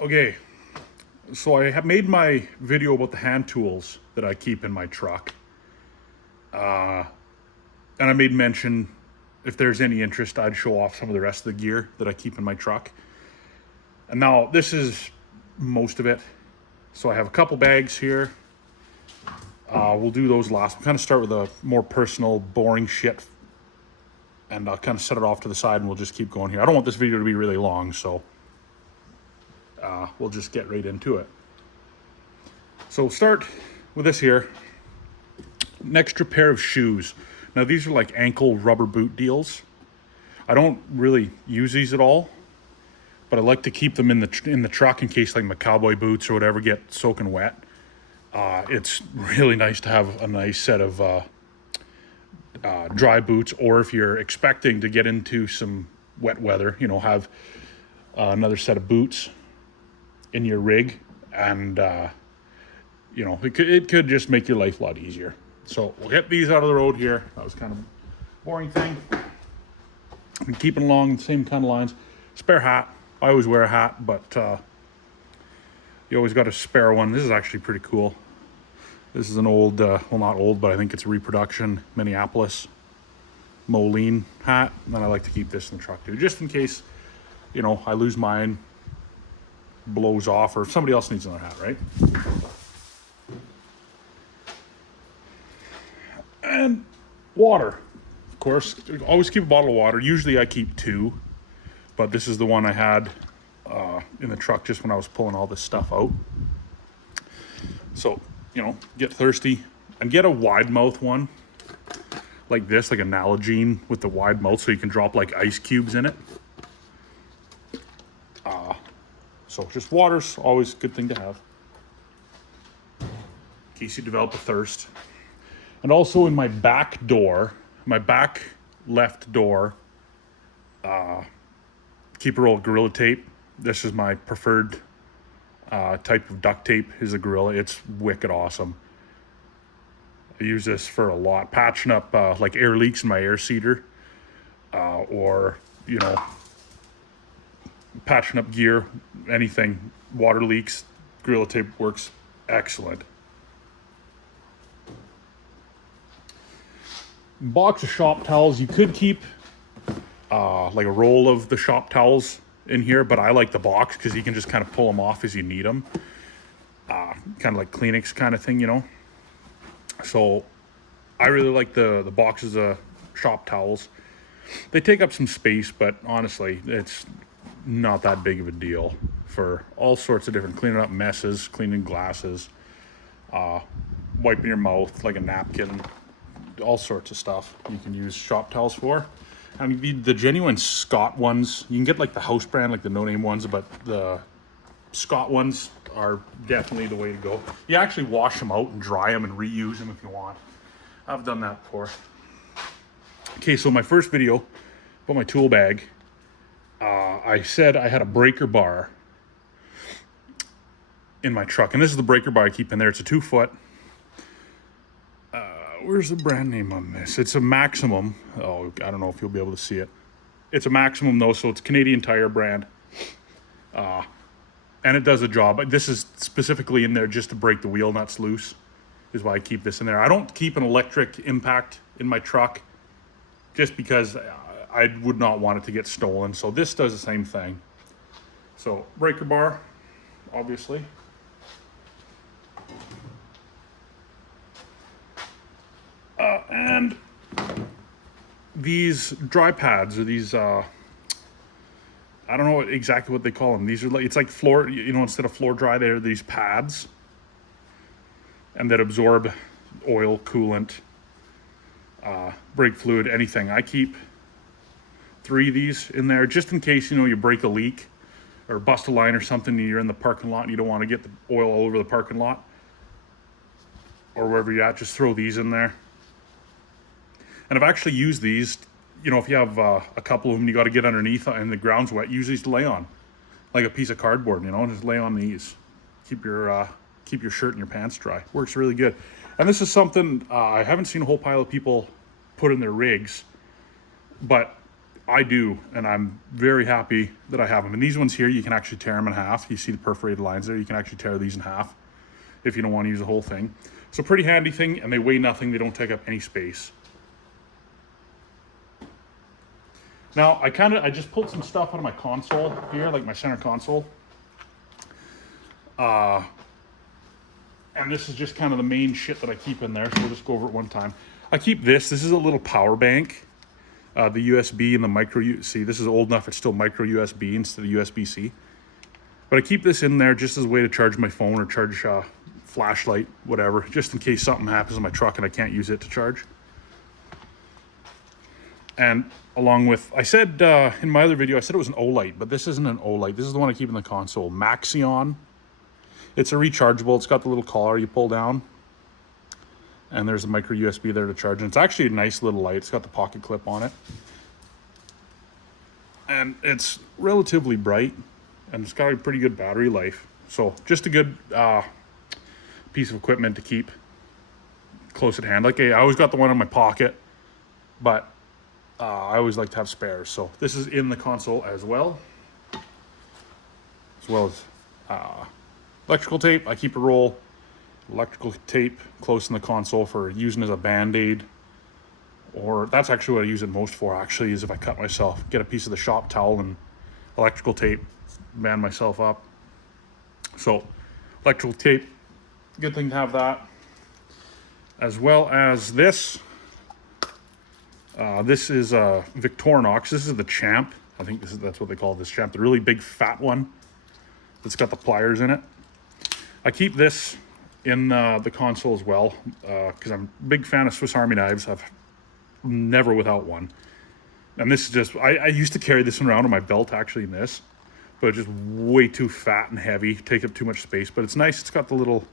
Okay, so I have made my video about the hand tools that I keep in my truck. And I made mention if there's any interest, I'd show off some of the rest of the gear that I keep in my truck. And now this is most of it. So I have a couple bags here. We'll do those last. We'll kind of start with the more personal, boring shit. And I'll kind of set it off to the side and we'll just keep going here. I don't want this video to be really long, so we'll just get right into it. So we'll start with this here. An extra pair of shoes. Now these are like ankle rubber boot deals. I don't really use these at all, but I like to keep them in the truck in case like my cowboy boots or whatever get soaking wet. It's really nice to have a nice set of dry boots, or if you're expecting to get into some wet weather, you know, have another set of boots in your rig, and you know, it could just make your life a lot easier. So we'll get these out of the road here. That was kind of a boring thing. I'm keeping along the same kind of lines. Spare hat. I always wear a hat, but you always got a spare one. This is actually pretty cool. This is an old, well, not old, but I think it's a reproduction Minneapolis Moline hat. And I like to keep this in the truck too, just in case, you know, I lose mine, blows off, or if somebody else needs another hat, right? And water, of course. Always keep a bottle of water. Usually I keep two, but this is the one I had in the truck just when I was pulling all this stuff out. So, you know, get thirsty and get a wide mouth one like this, like a Nalgene with the wide mouth, so you can drop like ice cubes in it. So just water's always a good thing to have in case you develop a thirst. And also in my back door, my back left door, keep a roll of Gorilla Tape. This is my preferred type of duct tape, is a Gorilla. It's wicked awesome. I use this for a lot. Patching up like air leaks in my air seeder, or, you know, patching up gear, anything, water leaks, Gorilla Tape works excellent. Box of shop towels. You could keep like a roll of the shop towels in here, but I like the box because you can just kind of pull them off as you need them. Kind of like Kleenex kind of thing, you know. So I really like the boxes of shop towels. They take up some space, but honestly, it's not that big of a deal for all sorts of different cleaning up messes, cleaning glasses, wiping your mouth like a napkin, all sorts of stuff you can use shop towels for. I mean, the genuine Scott ones, you can get like the house brand, like the no-name ones, but the Scott ones are definitely the way to go. You actually wash them out and dry them and reuse them if you want. I've done that before. Okay, so my first video about my tool bag, I said I had a breaker bar in my truck, and this is the breaker bar I keep in there. It's a 2-foot. Where's the brand name on this? It's a Maximum. Oh, I don't know if you'll be able to see it. It's a Maximum though, so it's Canadian Tire brand. And it does a job. This is specifically in there just to break the wheel nuts loose, is why I keep this in there. I don't keep an electric impact in my truck just because I would not want it to get stolen. So this does the same thing. So breaker bar, obviously. And these dry pads, or these, I don't know exactly what they call them. These are like, it's like floor, you know, instead of floor dry, they're these pads, and that absorb oil, coolant, brake fluid, anything. I keep 3 of these in there just in case, you know, you break a leak or bust a line or something and you're in the parking lot and you don't want to get the oil all over the parking lot or wherever you're at. Just throw these in there. And I've actually used these, you know, if you have a couple of them, you got to get underneath and the ground's wet, use these to lay on, like a piece of cardboard, you know, just lay on these. Keep your shirt and your pants dry. Works really good. And this is something I haven't seen a whole pile of people put in their rigs, but I do, and I'm very happy that I have them. And these ones here, you can actually tear them in half. You see the perforated lines there. You can actually tear these in half if you don't want to use the whole thing. So pretty handy thing, and they weigh nothing. They don't take up any space. Now, I just pulled some stuff out of my console here, like my center console. And this is just kind of the main shit that I keep in there, so we'll just go over it one time. I keep this. This is a little power bank. The USB and the micro, see, this is old enough, it's still micro USB instead of USB-C. But I keep this in there just as a way to charge my phone or charge a flashlight, whatever, just in case something happens in my truck and I can't use it to charge. And along with, I said in my other video, I said it was an Olight, but this isn't an Olight. This is the one I keep in the console, Maxeon. It's a rechargeable. It's got the little collar you pull down. And there's a micro USB there to charge. And it's actually a nice little light. It's got the pocket clip on it. And it's relatively bright. And it's got a pretty good battery life. So just a good piece of equipment to keep close at hand. Like I always got the one in my pocket. But I always like to have spares. So this is in the console as well. As well as electrical tape. I keep a roll. Electrical tape close in the console for using as a band-aid, or that's actually what I use it most for, actually, is if I cut myself, get a piece of the shop towel and electrical tape, band myself up. So electrical tape, good thing to have that, as well as this. This is a Victorinox. This is the Champ. I think that's what they call this Champ, the really big fat one that's got the pliers in it. I keep this in the console as well, because I'm a big fan of Swiss Army knives. I've never without one. And this is just, I used to carry this one around on my belt, actually, in this, but it's just way too fat and heavy, take up too much space. But it's nice. It's got the little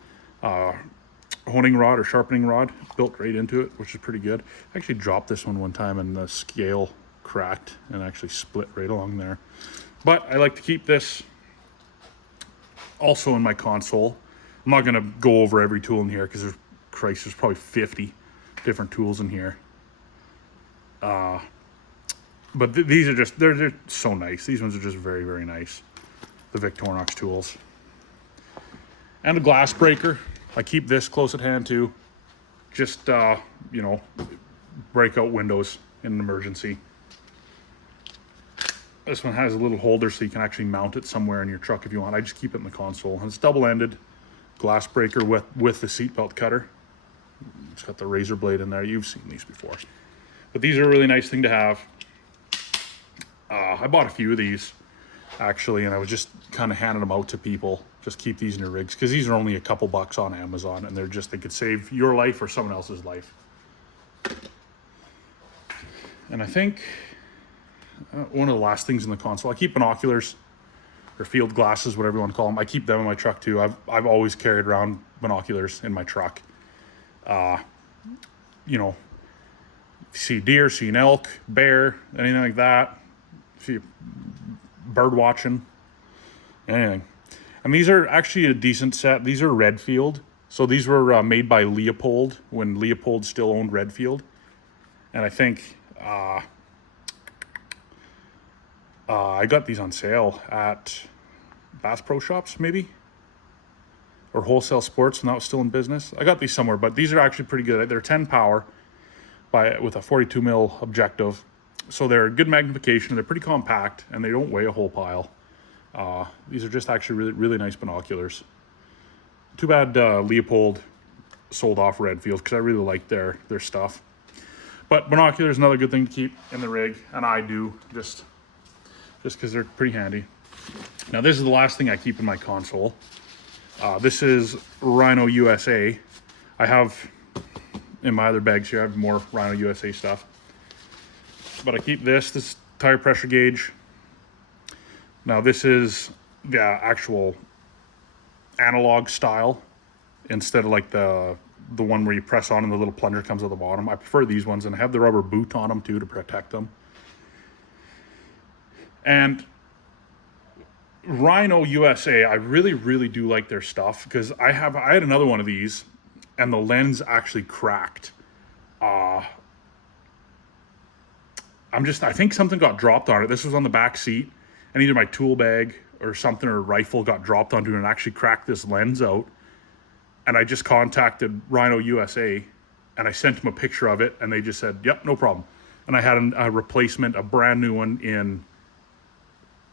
honing rod or sharpening rod built right into it, which is pretty good. I actually dropped this one time and the scale cracked and actually split right along there. But I like to keep this also in my console. I'm not going to go over every tool in here because there's probably 50 different tools in here. But these are just, they're so nice. These ones are just very, very nice. The Victorinox tools. And a glass breaker. I keep this close at hand too. Just, you know, break out windows in an emergency. This one has a little holder so you can actually mount it somewhere in your truck if you want. I just keep it in the console. And it's double-ended. Glass breaker with the seatbelt cutter. It's got the razor blade in there. You've seen these before. But these are a really nice thing to have. I bought a few of these, actually, and I was just kind of handing them out to people. Just keep these in your rigs, because these are only a couple bucks on Amazon, and they could save your life or someone else's life. And I think one of the last things in the console, I keep binoculars. Or field glasses, whatever you want to call them. I keep them in my truck too. I've always carried around binoculars in my truck. You know, see deer, see an elk, bear, anything like that. See bird watching, anything. And these are actually a decent set. These are Redfield. So these were made by Leopold when Leopold still owned Redfield. And I think I got these on sale at Bass Pro Shops, maybe, or Wholesale Sports when that was still in business. I got these somewhere, but these are actually pretty good. They're 10 power with a 42 mil objective, so they're good magnification. They're pretty compact and they don't weigh a whole pile. These are just actually really, really nice binoculars. Too bad Leopold sold off Redfield, because I really like their stuff. But binoculars, another good thing to keep in the rig, and I do just because they're pretty handy. Now this is the last thing I keep in my console. This is Rhino USA. I have in my other bags here, I have more Rhino USA stuff. But I keep this tire pressure gauge. Now this is the actual analog style instead of like the one where you press on and the little plunger comes at the bottom. I prefer these ones, and I have the rubber boot on them too to protect them. And Rhino USA, I really, really do like their stuff, because I had another one of these and the lens actually cracked. I think something got dropped on it. This was on the back seat, and either my tool bag or something or a rifle got dropped onto it and actually cracked this lens out. And I just contacted Rhino USA, and I sent them a picture of it, and they just said, yep, no problem. And I had a replacement, a brand new one in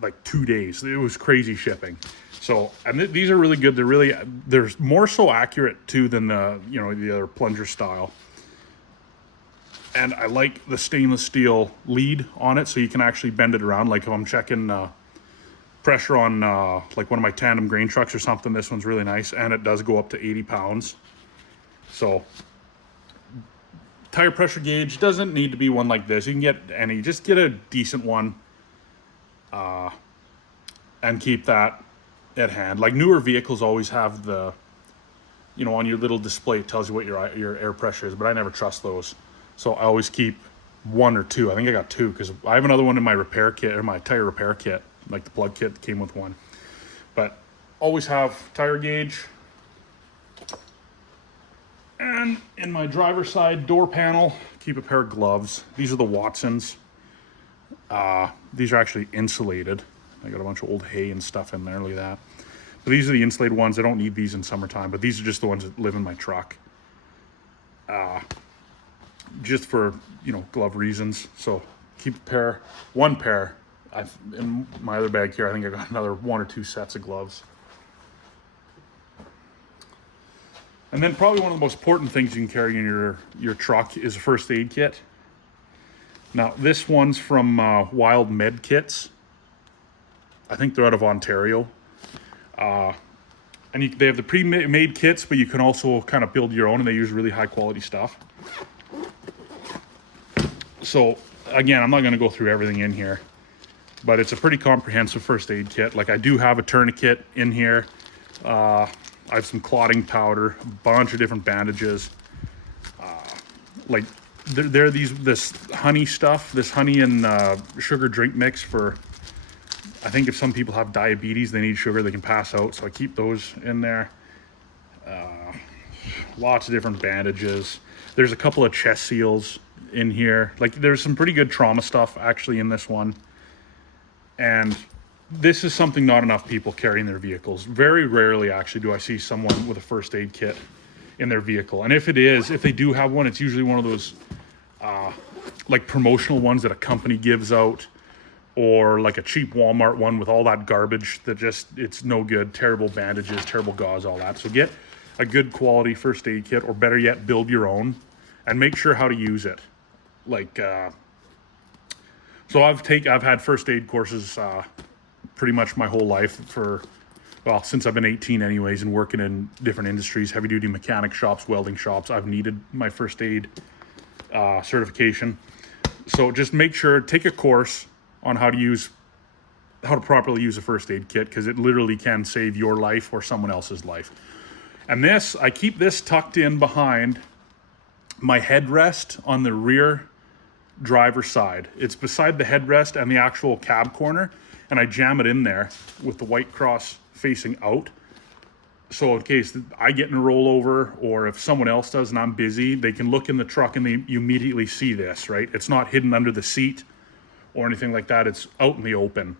like 2 days. It was crazy shipping. So, and these are really good. They're more so accurate too than the other plunger style. And I like the stainless steel lead on it, so you can actually bend it around. Like if I'm checking pressure on like one of my tandem grain trucks or something, this one's really nice, and it does go up to 80 pounds. So tire pressure gauge doesn't need to be one like this. You can get any, just get a decent one and keep that at hand. Like newer vehicles always have the, on your little display, it tells you what your air pressure is, but I never trust those. So I always keep one or two. I think I got two because I have another one in my repair kit, or my tire repair kit, like the plug kit came with one. But always have tire gauge. And in my driver's side door panel, keep a pair of gloves. These are the Watsons. These are actually insulated. I got a bunch of old hay and stuff in there, look at that. But these are the insulated ones. I don't need these in summertime, but these are just the ones that live in my truck. Just for, glove reasons. So keep one pair. In my other bag here, I think I got another 1 or 2 sets of gloves. And then probably one of the most important things you can carry in your truck is a first aid kit. Now this one's from Wild Med Kits. I think they're out of Ontario. And they have the pre-made kits, but you can also kind of build your own, and they use really high quality stuff. So again, I'm not going to go through everything in here, but it's a pretty comprehensive first aid kit. Like I do have a tourniquet in here. I have some clotting powder, a bunch of different bandages. Like this honey stuff, this honey and sugar drink mix for, I think if some people have diabetes, they need sugar, they can pass out. So I keep those in there. Lots of different bandages. There's a couple of chest seals in here. Like there's some pretty good trauma stuff actually in this one. And this is something not enough people carry in their vehicles. Very rarely actually do I see someone with a first aid kit in their vehicle. And if they do have one, it's usually one of those like promotional ones that a company gives out, or like a cheap Walmart one with all that garbage that it's no good, terrible bandages, terrible gauze, all that. So get a good quality first aid kit, or better yet, build your own, and make sure how to use it. Like, so I've had first aid courses pretty much my whole life since I've been 18 anyways, and working in different industries, heavy duty mechanic shops, welding shops. I've needed my first aid certification. So just make sure, take a course on how to properly use a first aid kit, because it literally can save your life or someone else's life. And I keep this tucked in behind my headrest on the rear driver's side. It's beside the headrest and the actual cab corner, and I jam it in there with the white cross facing out. So in case I get in a rollover, or if someone else does and I'm busy, they can look in the truck and you immediately see this, right? It's not hidden under the seat or anything like that. It's out in the open.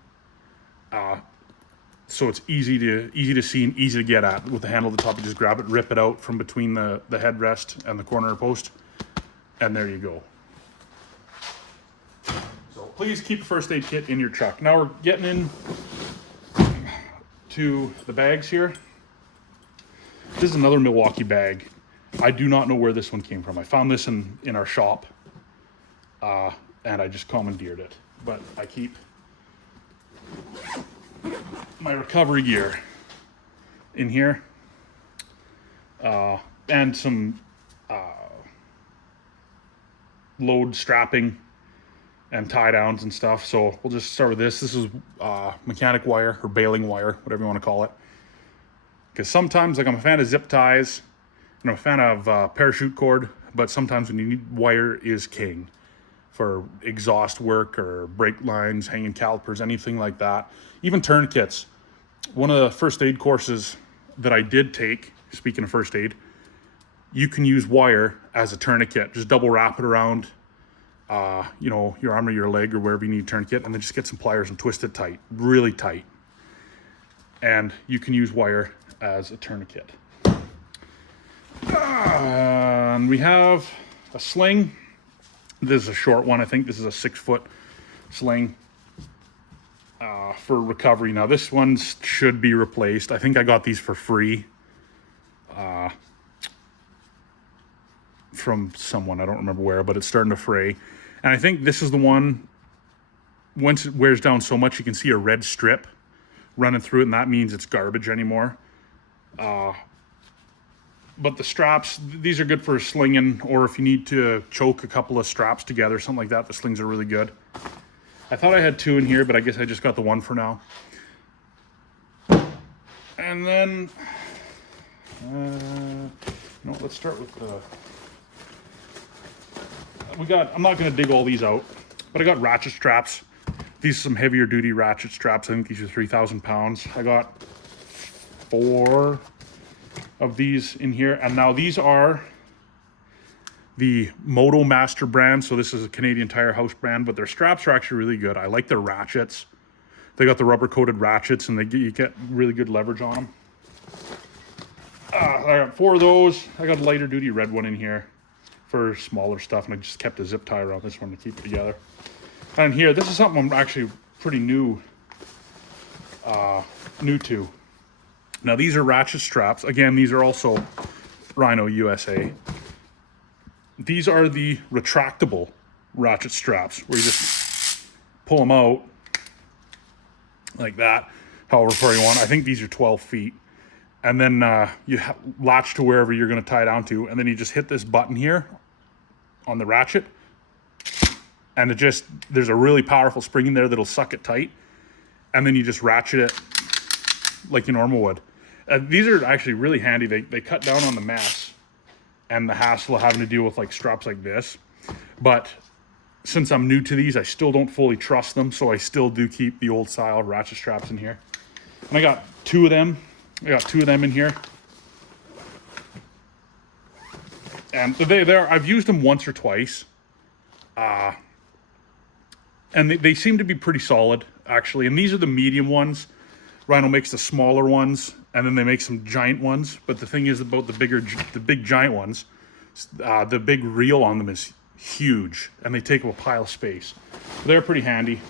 So it's easy to see and easy to get at. With the handle at the top, you just grab it, rip it out from between the headrest and the corner post, and there you go. So please keep a first aid kit in your truck. Now we're getting in to the bags here. This is another Milwaukee bag. I do not know where this one came from. I found this in our shop, and I just commandeered it. But I keep my recovery gear in here, and some load strapping and tie downs and stuff. So we'll just start with this. This is mechanic wire, or baling wire, whatever you want to call it. Because sometimes, like, I'm a fan of zip ties, and I'm a fan of parachute cord, but sometimes when you need, wire is king for exhaust work or brake lines, hanging calipers, anything like that. Even tourniquets. One of the first aid courses that I did take, speaking of first aid, you can use wire as a tourniquet. Just double wrap it around you know, your arm or your leg or wherever you need a tourniquet, and then just get some pliers and twist it tight, really tight. And you can use wire as a tourniquet. And we have a sling. This is a short one. I think this is a 6-foot sling for recovery. Now this one should be replaced. I think I got these for free from someone. I don't remember where, but it's starting to fray. And I think this is the one, once it wears down so much, you can see a red strip running through it, and that means it's garbage anymore. But the straps, these are good for slinging, or if you need to choke a couple of straps together, something like that, the slings are really good. I thought I had 2 in here, but I guess I just got the 1 for now. And then, no, let's start with the, I'm not going to dig all these out, but I got ratchet straps. These are some heavier duty ratchet straps. I think these are 3,000 pounds. I got 4 of these in here. And now these are the Moto Master brand. So this is a Canadian Tire House brand, but their straps are actually really good. I like their ratchets. They got the rubber coated ratchets, and you get really good leverage on them. I got 4 of those. I got a lighter duty red one in here for smaller stuff, and I just kept a zip tie around this one to keep it together. And here, this is something I'm actually pretty new to. Now these are ratchet straps. Again, these are also Rhino USA. These are the retractable ratchet straps, where you just pull them out like that, however far you want. I think these are 12 feet. And then you latch to wherever you're going to tie down to, and then you just hit this button here on the ratchet, and there's a really powerful spring in there that'll suck it tight, and then you just ratchet it like you normal would. These are actually really handy. They cut down on the mess and the hassle of having to deal with like straps like this. But since I'm new to these, I still don't fully trust them, so I still do keep the old style ratchet straps in here. And I got 2 of them. I got 2 of them in here. And I've used them once or twice. And they seem to be pretty solid, actually. And these are the medium ones. Rhino makes the smaller ones, and then they make some giant ones. But the thing is about the big giant ones, the big reel on them is huge, and they take up a pile of space. They're pretty handy.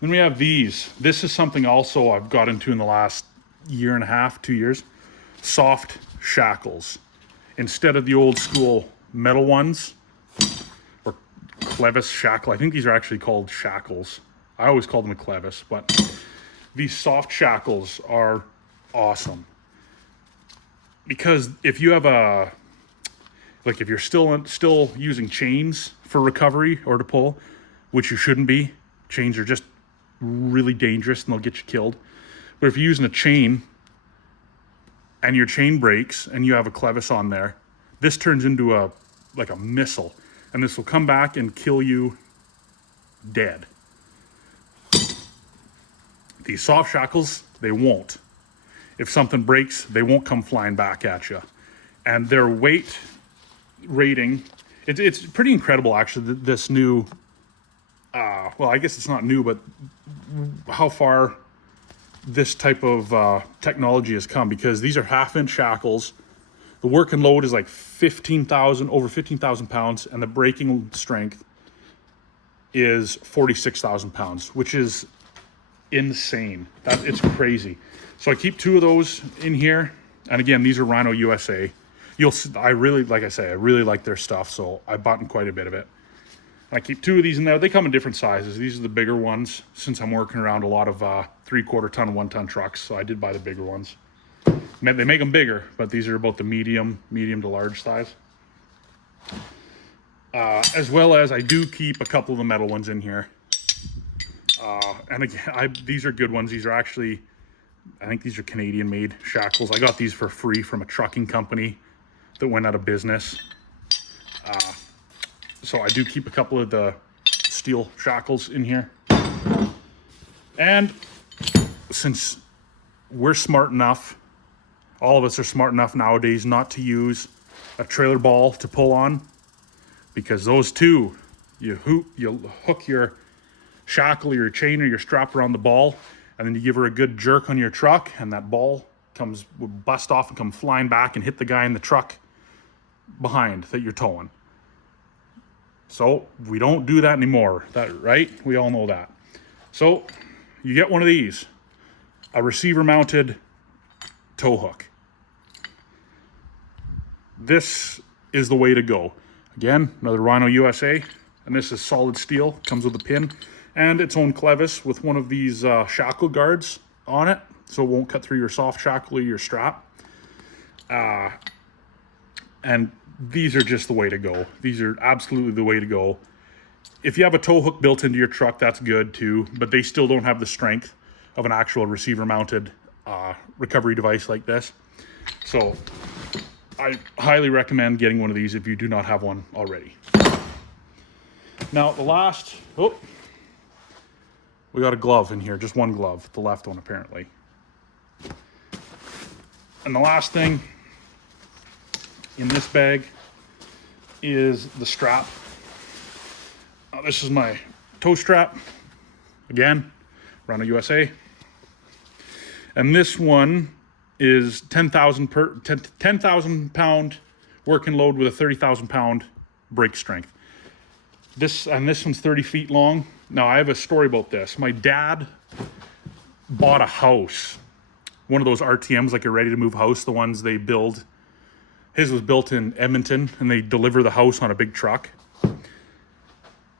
Then we have these. This is something also I've got into in the last 1.5 to 2 years. Soft shackles. Instead of the old school metal ones, or clevis shackle. I think these are actually called shackles. I always call them a clevis, but these soft shackles are awesome. Because if you have if you're still using chains for recovery or to pull, which you shouldn't be, chains are just really dangerous and they'll get you killed. But if you're using a chain and your chain breaks and you have a clevis on there, this turns into a missile, and this will come back and kill you dead. These soft shackles, they won't. If something breaks, they won't come flying back at you. And their weight rating, it's pretty incredible actually, this new, well, I guess it's not new, but how far this type of technology has come, because these are 1/2-inch shackles. The working load is like over 15,000 pounds, and the braking strength is 46,000 pounds, which is insane. It's crazy. So I keep 2 of those in here, and again, these are Rhino USA. I really like their stuff, so I bought in quite a bit of it. I keep 2 of these in there. They come in different sizes. These are the bigger ones, since I'm working around a lot of 3/4 ton, 1 ton trucks, so I did buy the bigger ones. They make them bigger, but these are about the medium to large size. As well as I do keep a couple of the metal ones in here. And again, these are good ones. These are actually, I think these are Canadian made shackles. I got these for free from a trucking company that went out of business. So I do keep a couple of the steel shackles in here. And since we're smart enough, all of us are smart enough nowadays not to use a trailer ball to pull on, because those two, you hook your shackle or your chain or your strap around the ball, and then you give her a good jerk on your truck, and that ball will bust off and come flying back and hit the guy in the truck behind that you're towing. So we don't do that anymore, right? We all know that. So you get one of these, a receiver mounted tow hook. This is the way to go. Again, another Rhino USA, and this is solid steel, comes with a pin and its own clevis with one of these shackle guards on it, so it won't cut through your soft shackle or your strap. And these are just the way to go. These are absolutely the way to go. If you have a tow hook built into your truck, that's good too, but they still don't have the strength of an actual receiver mounted recovery device like this. So I highly recommend getting one of these if you do not have one already. Now the last, we got a glove in here, just one glove, the left one apparently. And the last thing in this bag is the strap. This is my tow strap, again, Rhino USA. And this one is 10,000 pound working load with a 30,000 pound brake strength. This one's 30 feet long. Now I have a story about this. My dad bought a house, one of those RTMs, like a ready to move house, the ones they build. His was built in Edmonton and they deliver the house on a big truck.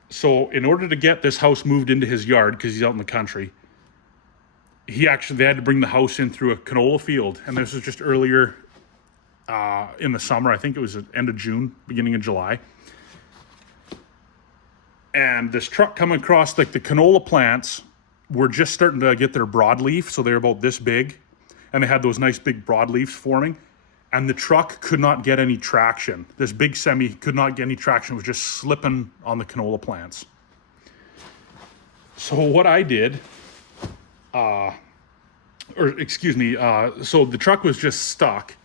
So in order to get this house moved into his yard, because he's out in the country, they had to bring the house in through a canola field. And this was just earlier in the summer. I think it was the end of June, beginning of July. And this truck coming across, like the canola plants were just starting to get their broadleaf. So they're about this big. And they had those nice big broadleaves forming. And the truck could not get any traction. This big semi could not get any traction. It was just slipping on the canola plants. So what I did, so the truck was just stuck.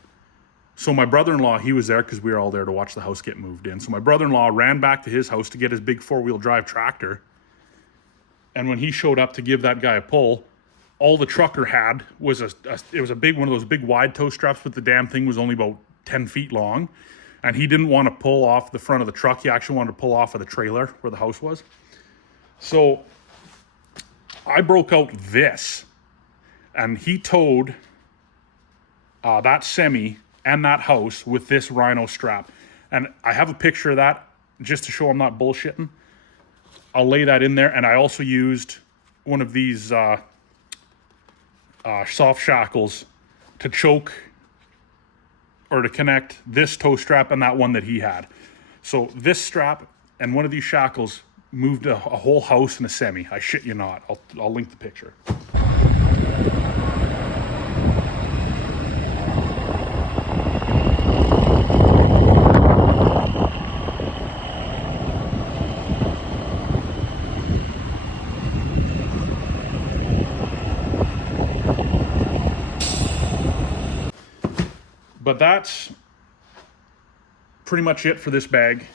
So my brother-in-law, he was there because we were all there to watch the house get moved in. So my brother-in-law ran back to his house to get his big 4-wheel drive tractor. And when he showed up to give that guy a pull, all the trucker had was it was a big one of those big wide tow straps, but the damn thing was only about 10 feet long. And he didn't want to pull off the front of the truck. He actually wanted to pull off of the trailer where the house was. So I broke out this, and he towed that semi and that house with this Rhino strap. And I have a picture of that just to show I'm not bullshitting. I'll lay that in there. And I also used one of these soft shackles to choke or to connect this tow strap and that one that he had. So this strap and one of these shackles moved a whole house in a semi. I shit you not. I'll link the picture. But that's pretty much it for this bag.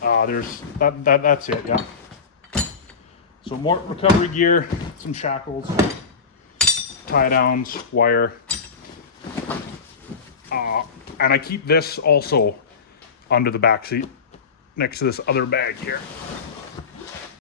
That's it, yeah. So more recovery gear, some shackles, tie downs, wire. And I keep this also under the back seat next to this other bag here.